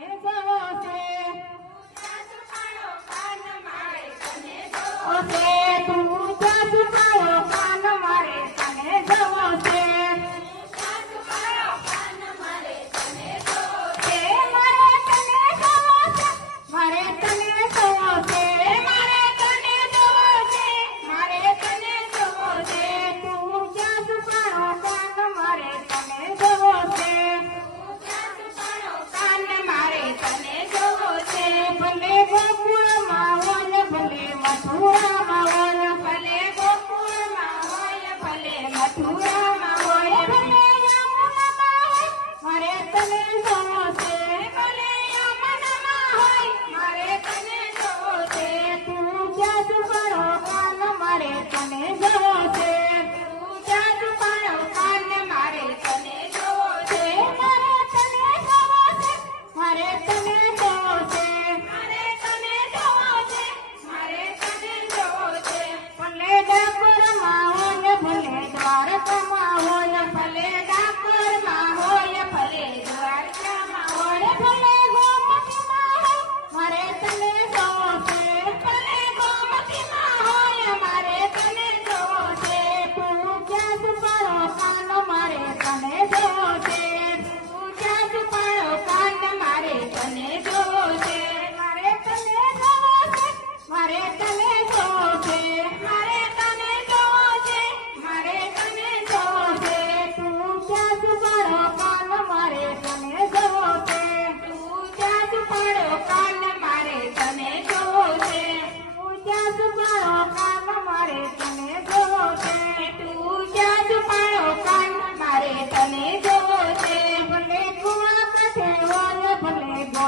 Hey,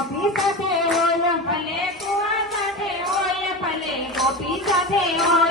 गोपी कति भले गोवा भले गोपी छ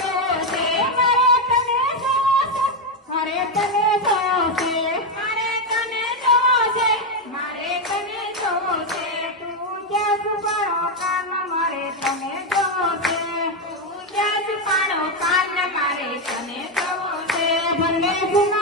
મારે તને તો છે ભંગે